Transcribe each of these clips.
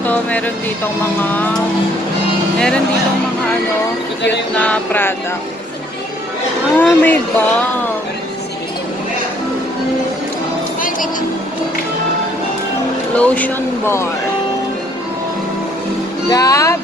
Ito, meron ditong mga ano, cute na product. Ah, may balm. Lotion bar. Gab.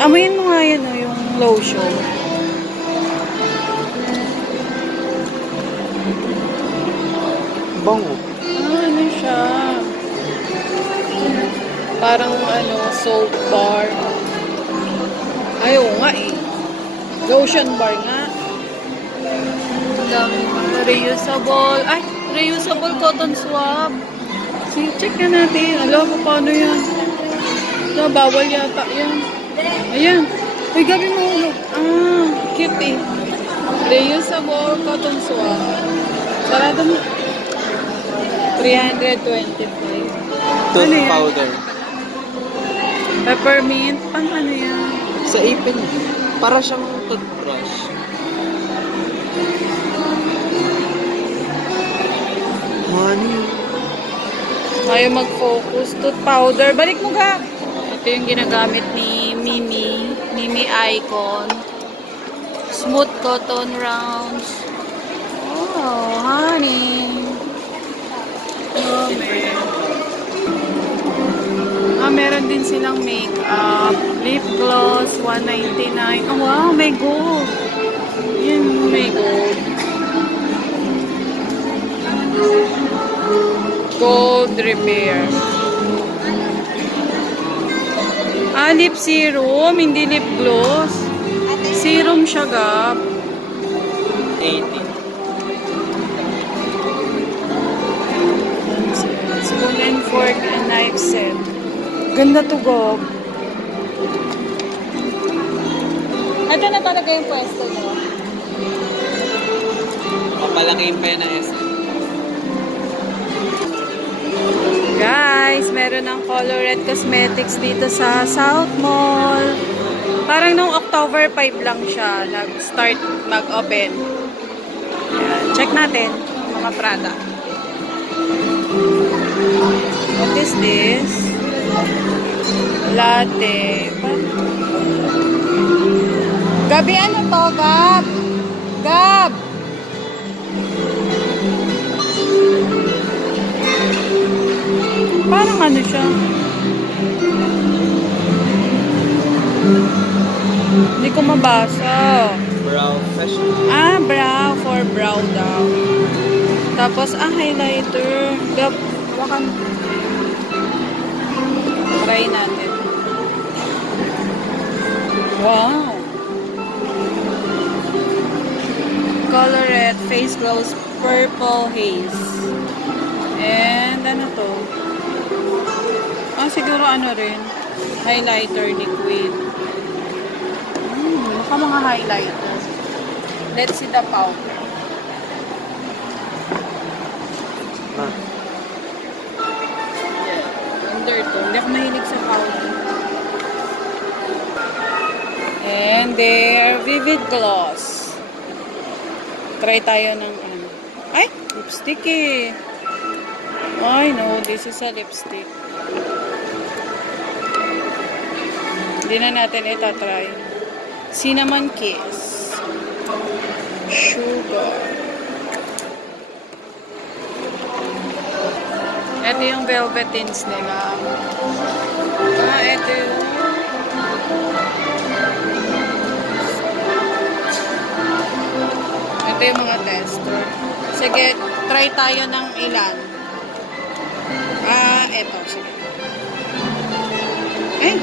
Amoyin mo nga yan, yung lotion. Bango. Ah, ano siya? Parang ano, soap bar. Ayaw nga eh. Lotion bar nga. Dami mga reusable. Ay, reusable cotton swab. Sige, check na natin. Alam ko paano yan. No, bawal yata yan. Ayan. Uy, gabi mo ulo. Ah, cute eh. Reusable cotton swab. Sarado mo. 325. Tooth Ano yan? powder. Peppermint. Pang ano yan? Sa ipin. Para siyang toothbrush. Money. Ayaw mag-focus. Tooth powder. Balik mo ka. Ito yung ginagamit ni Mimi. Mimi Icon. Smooth cotton rounds. Oh, honey. Oh, man. Ah, meron din silang makeup. Lip gloss, $199. Oh, wow, may gold. Yun, may gold. Gold repair. Ah, lip serum, hindi lip gloss. Serum siya, Gab. 80. Spoon and fork and knife set. Ganda to, Gab. Ito na talaga yung pwesto nyo. Mapalaki yung pena S. Guys, meron ng Colourette Cosmetics dito sa South Mall. Parang nung October 5 lang siya nag-start mag-open. Check natin mga product. What is this? Latte. Gabi, ano to, Gab? Gab! Parang ano siya? Hindi ko mabasa. Brow fashion. Ah, brow. For brow daw. Tapos, highlighter. Gab, wakan. Try natin. Wow. Colourette Face Glows Purple Haze. And ano to? Ah, siguro ano rin. Highlighter liquid. Mukha mga highlighter. Let's see the powder. Ah. Under to. Hindi ako mahilig sa powder. And there, Vivid Gloss. Try tayo ng ano. Ay! Lipstick eh. Ay, no. This is a lipstick. Hindi na natin ito try. Cinnamon Kiss. Sugar. Ito yung velvet tints nila. Ah, ito yung ito yung mga tester. Sige, try tayo ng ilan. Ah, ito. Sige. Eh.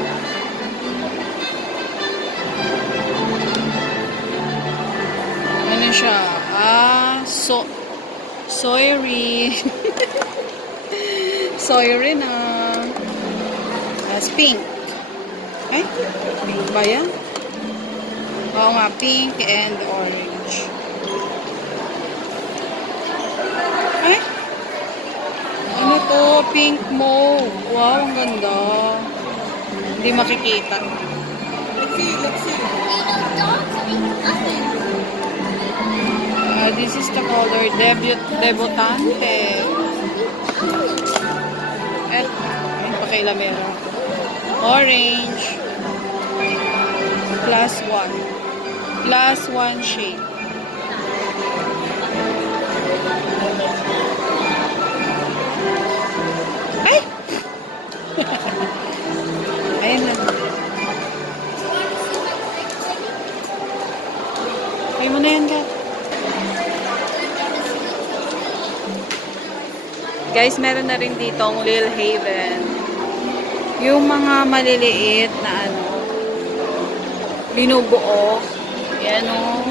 Ano siya? Ah, soyri. Soyri na. As pink. Ay, pink ba yan? Oo nga, pink and orange. Ay, ano to? Pink mauve. Wow, ang ganda. Hindi Hindi makikita. Let's see. This is the color Debutante. At, ay, pakilamera. Orange. Plus one shade. Ay! Ayan na. Kaya mo na yan, Kat. Guys, meron na rin ditong Lil Haven. Yung mga maliliit na binubuo. Yan o.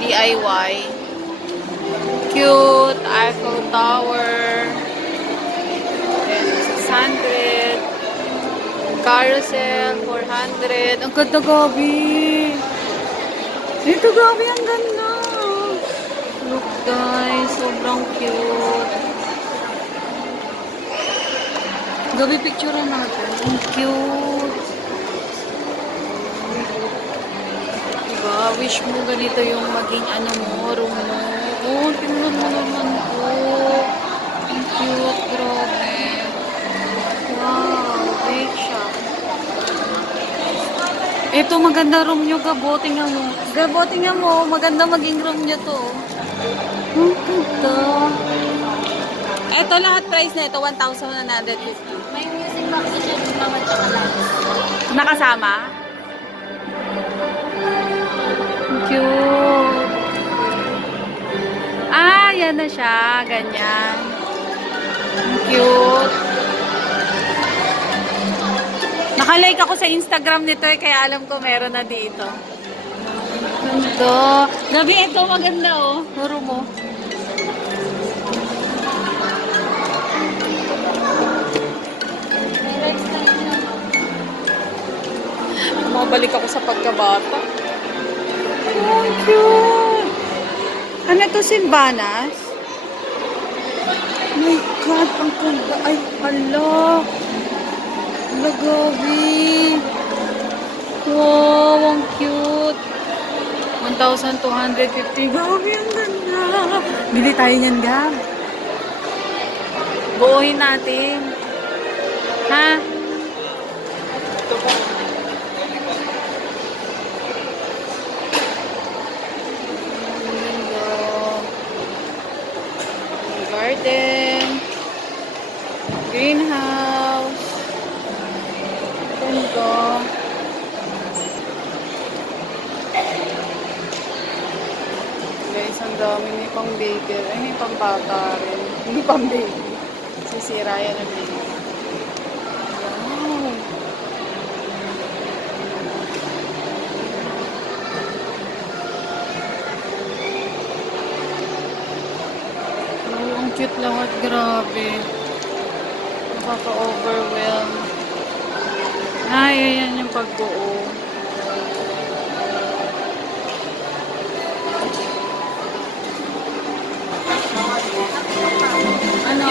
DIY. Cute. Eiffel Tower. Then, 600. Carousel, 400. Ang ganda, Gabi. Ito, Gabi, ang ganda. Look, guys. Sobrang cute. Gabi, picturean natin. Ang cute. Diba? Wish mo ganito yung maging room mo. Oh, tingnan mo naman po. Ang cute, grabe. Wow, big shop. Ito, maganda room nyo, Gabo. Tingnan mo. Gabo, tingnan mo. Maganda maging room nyo to. Ang ganda. Ito, lahat price na ito, 1,150. May music box na siya, mama tsaka lights. Nakasama? Cute. Ah, yan na siya. Ganyan. Cute. Nakalike ako sa Instagram nito kaya alam ko meron na dito. Ganda. Grabe, ito maganda oh. Huro mo. Mabalik ako sa pagkabata. Oh, cute. Ano to, Silvanas? Oh my God, ang ganda. Ay, hala. Hala, Gabi. Wow, ang cute. 1,250. Gabi, ang ganda. Bili tayo niyan, Gab. Buuhin natin. Ha? Ito po. Garden. Greenhouse. Ganda. Guys, ang dami may pang bagel. Ay, may pang bata rin. Hindi pang baby. Sisira yan ang baby. Wow. Oh, ang cute lahat. Grabe. Nakaka-overwhelm. Ay, ayan yung pagbuo. Ano?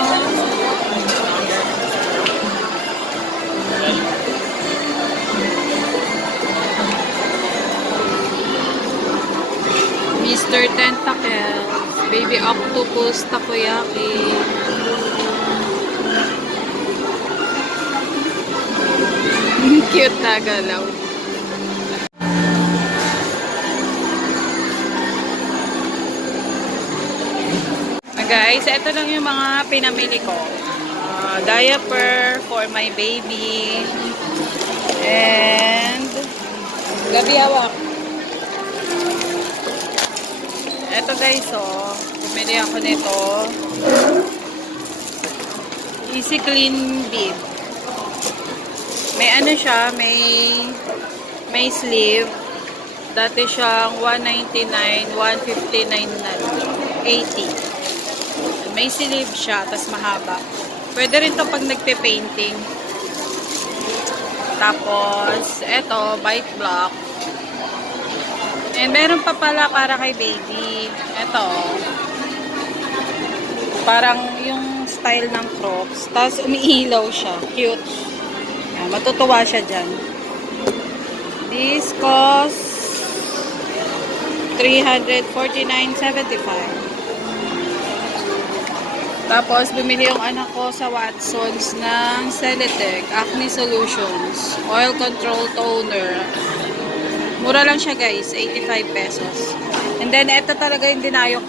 Mr. Tentacles. Baby octopus takoyaki. Cute na galaw. Guys, ito lang yung mga pinamili ko. Diaper for my baby. And gabi hawak. Ito guys, bumili ako nito. Easy Clean Bib. May ano siya, may sleeve. Dati siyang 199, 159 na 80. May sleeve siya, tas mahaba. Pwede rin to pag nagpe-painting. Tapos, eto, bite block. And meron pa pala para kay baby. Eto. Parang yung style ng Crocs. Tapos umiilaw siya. Cute. Yan. Matutuwa siya dyan. This costs $349.75. Tapos, bumili yung anak ko sa Watsons ng Celetec Acne Solutions Oil Control Toner. Mura lang siya guys, 85 pesos. And then, ito talaga yung dinayo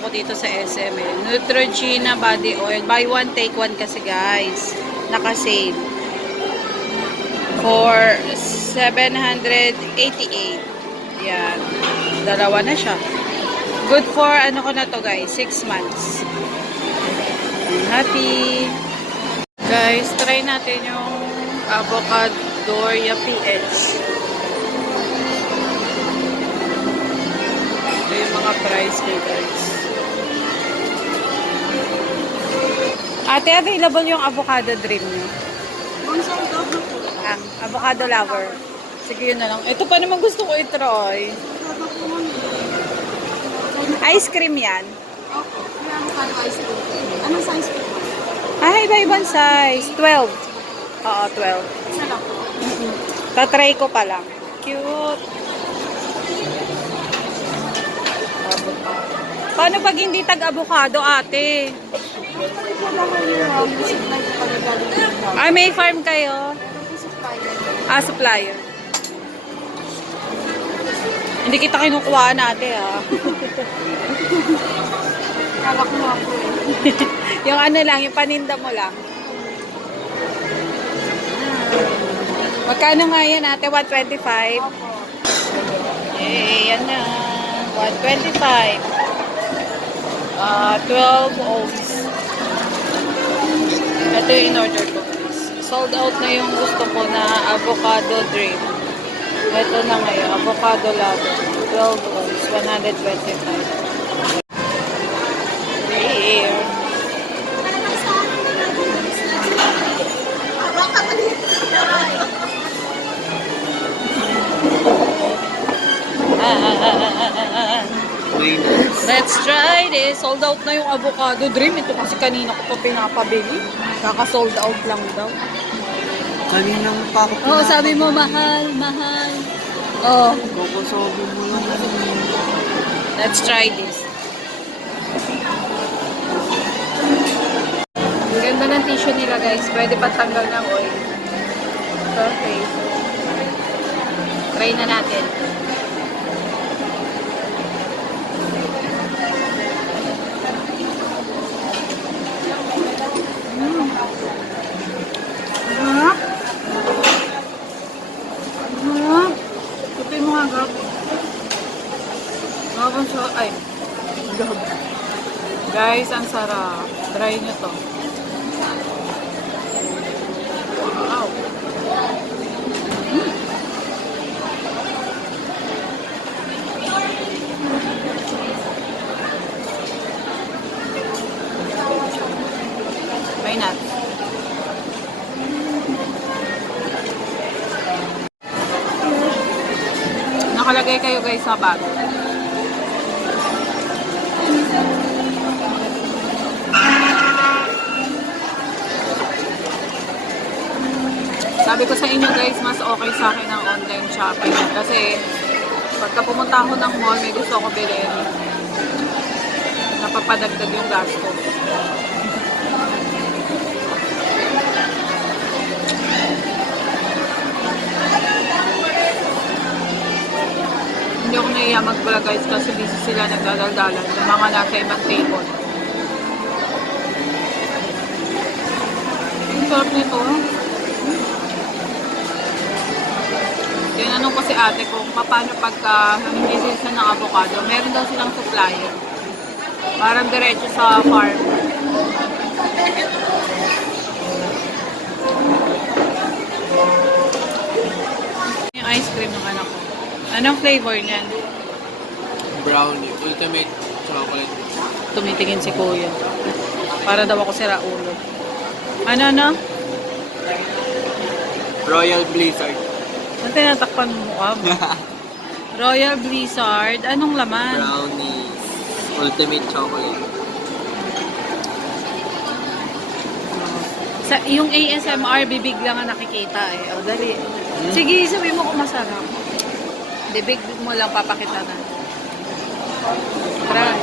ko dito sa SM. Neutrogena Body Oil. Buy one, take one kasi guys. Naka-save. For $788. Yan. Dalawa na siya. Good for, ano ko na to guys, 6 months. Happy. Guys, try natin yung Avocadoria.PH. Ito yung mga price niya, guys. Ate, available yung avocado dream niyo? Avocado lover. Sige, yun na lang. Ito pa naman gusto ko i-try. Ice cream yan. Avocado Ice. Anong size po? Ay, iba-ibang size. 12. Oo, 12. Isa lang po. Tatry ko pa lang. Cute. Paano pag hindi tag-avocado, ate? Ay, may farm kayo? Ah, supplier. Hindi kita kinukuhaan ate, ha? Kala ko nga po eh. Yung ano lang, yung paninda mo lang. Magkano nga yan ate? 125? Eh, yan na. 125. 12 ounce. Ito yung in-order ko. Sold out na yung gusto ko na avocado drip. Ito na ngayon, avocado lover. 12 ounce, 125. Rare. Let's try this. Sold out na yung avocado dream. Ito kasi kanina ko pa pinapabili. Kaka-sold out lang daw. Kaninang pa ako Oo, sabi mo mahal, mahal. Oo. Kukusobin mo lang. Let's try this. Ang ganda ng tissue nila guys. Pwede patanggal ng oil. Okay. Try na natin. Ay, guys, ang sarap. Try nyo to. Wow. May nuts. Nakalagay kayo guys sa bag. Sabi ko sa inyo guys, mas okay sa akin ang online shopping. Kasi, pagka pumunta ako ng mall, may gusto ko bilhin. Napapadagdag yung gasto. Hindi ako nahiya mag-vlog guys kasi busy sila nagdadaldalan ng mga nasa ibang table. Ang sarap nito. Tinanong ko si ate kung paano pagka hindi sila ng avocado. Meron daw silang supplier. Parang diretso sa farm. Yung ice cream ng anak ko. Anong flavor niyan? Brownie. Ultimate chocolate. Tumitingin si kuya. Para daw ako sira ulo. Ano? Royal Blizzard. Ano tinatakpan mo mukha mo? Royal Blizzard. Anong laman? Brownies. Ultimate chocolate. Yung ASMR, bibig lang ang nakikita eh. O, dali. Sige, sabihin mo kung masarap. Bibig mo lang papakita na. Try.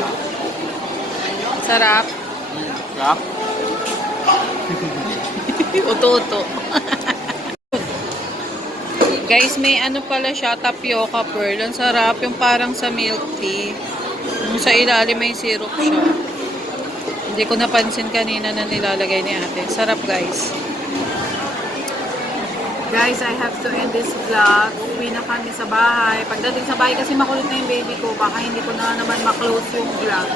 Sarap. Sarap? Uto-uto. Guys, may ano pala siya, tapioca pearl. Ang sarap, yung parang sa milk tea. Yung sa ilalim may syrup siya. Hindi ko napansin kanina na nilalagay ni ate. Sarap, guys. Guys, I have to end this vlog. Uwi na kami sa bahay. Pagdating sa bahay kasi makulit na yung baby ko. Baka hindi ko na naman maklose yung vlog.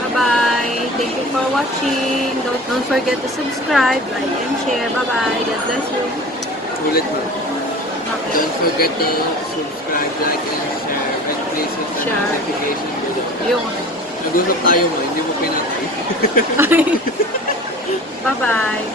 Bye-bye. Thank you for watching. Don't forget to subscribe, like, and share. Bye-bye. God bless you. Ulit mo. Okay. Don't forget to subscribe, like, and share. And please hit the Share. notification bell. Yung. Nag-usap tayo mo, hindi mo pinatay. Bye-bye.